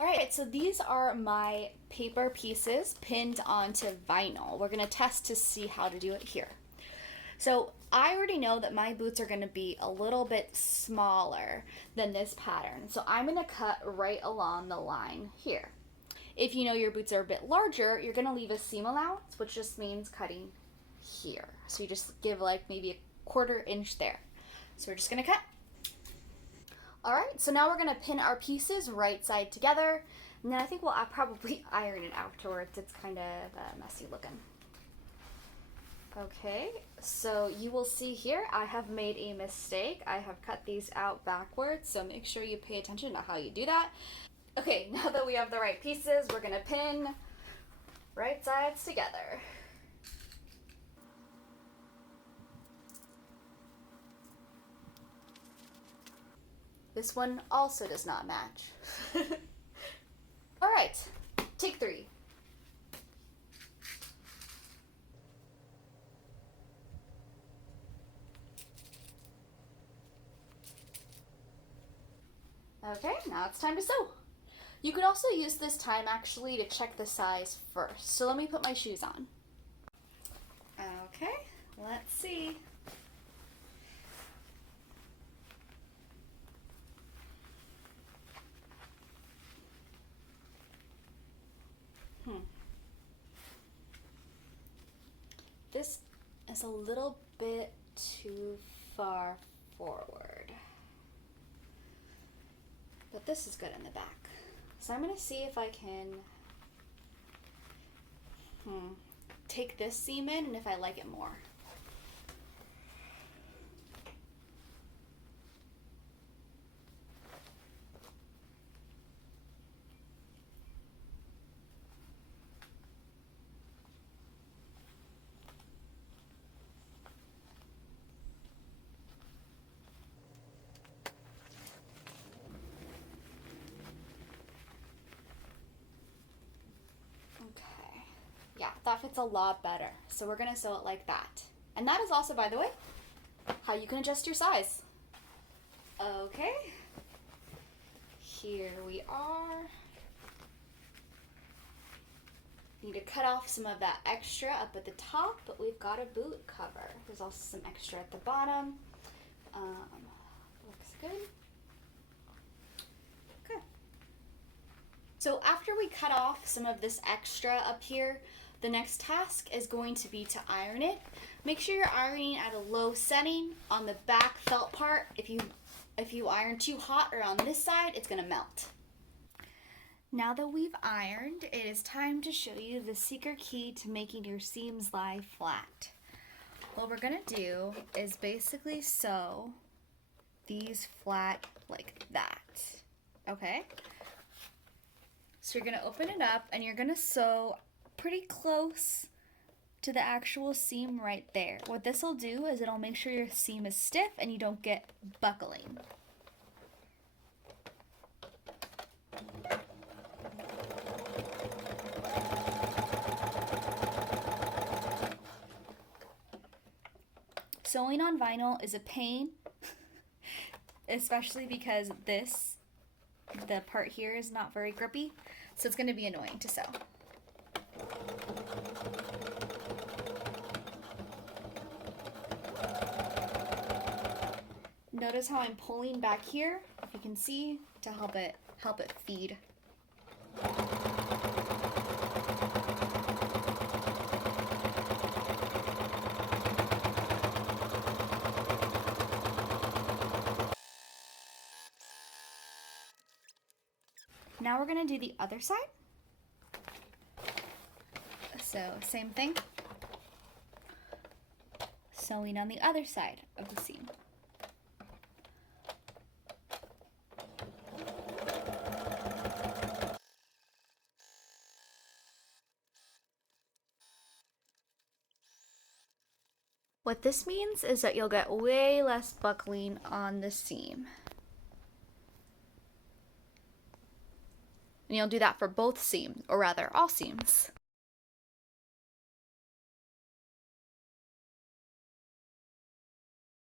All right, so these are my paper pieces pinned onto vinyl. We're gonna test to see how to do it here. So I already know that my boots are gonna be a little bit smaller than this pattern. So I'm gonna cut right along the line here. If you know your boots are a bit larger, you're gonna leave a seam allowance, which just means cutting here. So you just give like maybe a quarter inch there. So we're just gonna cut. All right, so now we're gonna pin our pieces right side together, and then I think I'll probably iron it afterwards. It's kind of messy looking. Okay, so you will see here I have made a mistake. I have cut these out backwards, so make sure you pay attention to how you do that. Okay, now that we have the right pieces, we're gonna pin right sides together. This one also does not match. All right, take 3. Okay, now it's time to sew. You could also use this time actually to check the size first. So let me put my shoes on. Okay, let's see. This is a little bit too far forward. But this is good in the back. So I'm gonna see if I can take this seam in and if I like it more. Okay. Yeah, that fits a lot better. So we're gonna sew it like that. And that is also, by the way, how you can adjust your size. Okay. Here we are. Need to cut off some of that extra up at the top, but we've got a boot cover. There's also some extra at the bottom. Looks good. Okay. So after we cut off some of this extra up here, the next task is going to be to iron it. Make sure you're ironing at a low setting on the back felt part. If you iron too hot or on this side, it's gonna melt. Now that we've ironed, it is time to show you the secret key to making your seams lie flat. What we're gonna do is basically sew these flat like that, okay? So you're gonna open it up and you're gonna sew pretty close to the actual seam right there. What this will do is it'll make sure your seam is stiff and you don't get buckling. Sewing on vinyl is a pain, especially because the part here is not very grippy, so it's going to be annoying to sew. Notice how I'm pulling back here, if you can see, to help it feed. Now we're going to do the other side. So same thing. Sewing on the other side of the seam. What this means is that you'll get way less buckling on the seam. And you'll do that for both seams, or rather all seams.